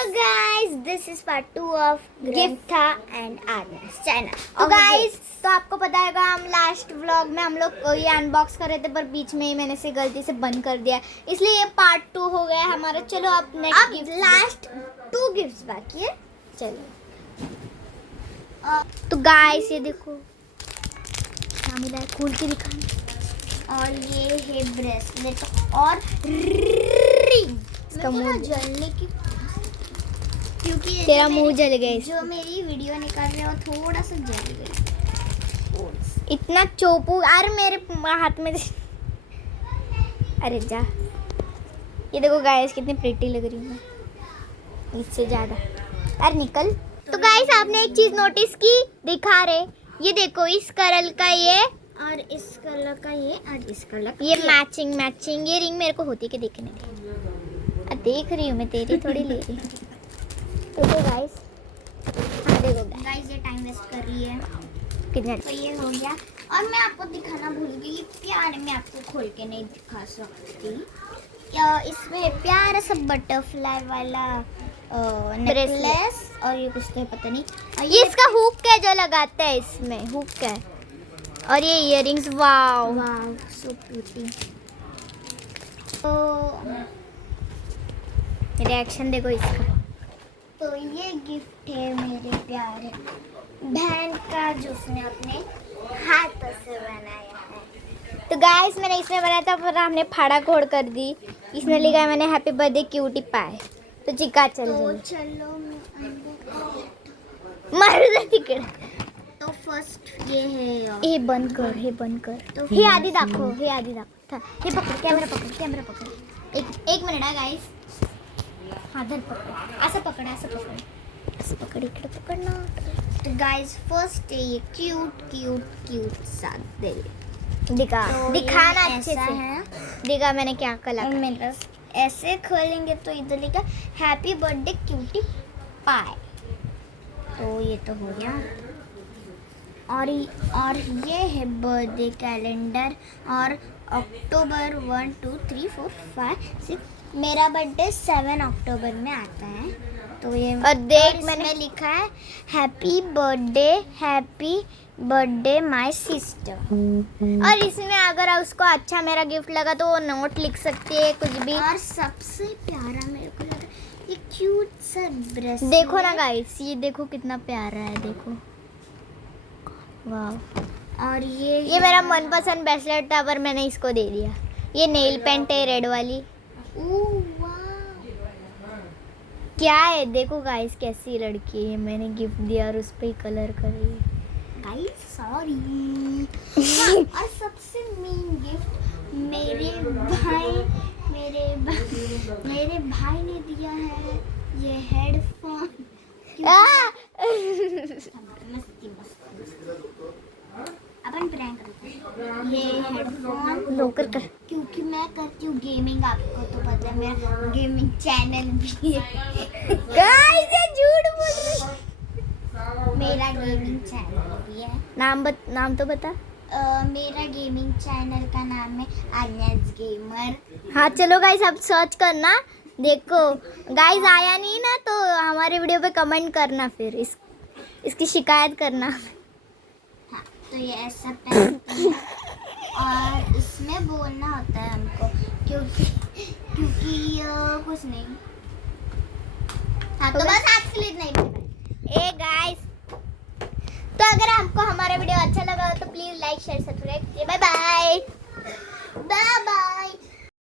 Hello guys, this is part 2 of Gifta and Arya's channel. तो guys, तो आपको पता होगा हम लास्ट व्लॉग में हम लोग ये अनबॉक्स कर रहे थे, पर बीच में ही मैंने से गलती से बंद कर दिया, इसलिए ये पार्ट 2 हो गया हमारा। चलो अब नेक्स्ट गिफ्ट, लास्ट 2 गिफ्ट्स बाकी है। चलो तो गाइस ये देखो क्या मिला है, खोल के दिखाना। और ये है ब्रेसलेट और रिंग। इसका मुंह जलने की, क्योंकि तेरा मुंह जल गया। जो मेरी वीडियो निकाल रहे हो थोड़ा सा जल गया। इतना चोपू यार मेरे हाथ में। अरे जा, ये देखो गाइस कितनी प्रिटी लग रही हूँ मैं इससे ज्यादा। अरे निकल। तो गाइस आपने एक चीज नोटिस की, दिखा रहे, ये देखो इस कलर का ये और इस कलर का ये और इस कलर का ये मैचिंग ये रिंग मेरे को होती है कि देखने दे। देख रही हूँ मैं, तेरी थोड़ी ले रही हूँ। तो गाइस हाँ देखो गाइस ये टाइम वेस्ट कर रही है कितना। तो ये हो गया। और मैं आपको दिखाना भूल गई, प्यार में आपको खोल के नहीं दिखा सकती। इसमें प्यारा सा बटरफ्लाई वाला नेकलेस और ये कुछ तो पता नहीं। और ये इसका हुक है जो लगाते हैं, इसमें हुक है। और ये इयररिंग्स, वाओ वाव सो प्रीटी। तो रिएक्शन देखो इसका। तो ये गिफ्ट है मेरे प्यारे बहन का, जो उसने अपने हाथों से बनाया है। तो गाइस मैंने इसमें बनाया था, पर हमने फाड़ा खोड़ कर दी। इसमें लिखा है मैंने हैप्पी बर्थडे क्यूटी पाए। तो चिका चल तो जाए, चलो मैं अंदर मार दे तिकड़। तो फर्स्ट ये है हे बंद कर, हे बंद कर। तो हे आधी दाखव, हे आधी दाखव। हे पकड़, कैमरा पकड़, कैमरा पकड़। एक मिनिट है गाइस। हाँ धर पकड़, असं पकड़, असं पकड, असं पकड, इकडे पकड ना। तो गाइस फर्स्ट है ये क्यूट सा दिल। दिखा, तो दिखाना ये अच्छे ऐसा से है। दिखा मैंने क्या कला। मेरे ऐसे खोलेंगे तो इधर लिखा हैप्पी बर्थडे क्यूटी पाए। तो ये तो हो गया। और ये है बर्थडे कैलेंडर। और अक्टूबर 1 2 3 4 5 6 मेरा बर्थडे 7 अक्टूबर में आता है। तो ये और देख और मैंने इसमें लिखा है हैप्पी बर्थडे माय सिस्टर। और इसमें अगर उसको अच्छा मेरा गिफ्ट लगा तो वो नोट लिख सकती है, कुछ भी। और सबसे प्यारा मेरे को लगा ये क्यूट सा ब्रेसलेट। देखो ना गाइस, ये देखो कितना प्यारा है, देखो वाह। और ये मेरा मनपसंद ब्रेसलेट था, पर मैंने इसको दे दिया। ये नेल पेंट है रेड वाली। क्या है देखो गाइस, कैसी लड़की है, मैंने गिफ्ट दिया और उस पे ही कलर कर रही है। Guys sorry. और सबसे मेन गिफ्ट मेरे भाई ने दिया है ये हेडफोन। मस्ती अपन प्रैंक करते हैं। ये हेडफोन नौकर कर, क्योंकि मैं करती हूँ गेमिंग, आपको तो पता है मेरा गेमिंग चैनल भी है। गाइस ये झूठ बोल रही है। मेरा गेमिंग चैनल भी है। नाम तो बता। मेरा गेमिंग चैनल का नाम है आर्यस गेमर। हाँ चलो गाइस अब सर्च करना। देखो गाइस आया नहीं ना तो हमारे वीडियो पे कमेंट करना, फिर इसकी शिकायत करना। हाँ, तो ये ऐसा पेन होता है और इसमें बोलना होता है हमको, क्योंकि कुछ नहीं। हाँ तो बस आज के लिए इतना ही। ए गाइस, तो अगर आपको हमारा वीडियो अच्छा लगा हो तो प्लीज लाइक शेयर सब्सक्राइब कीजिए। Bye bye.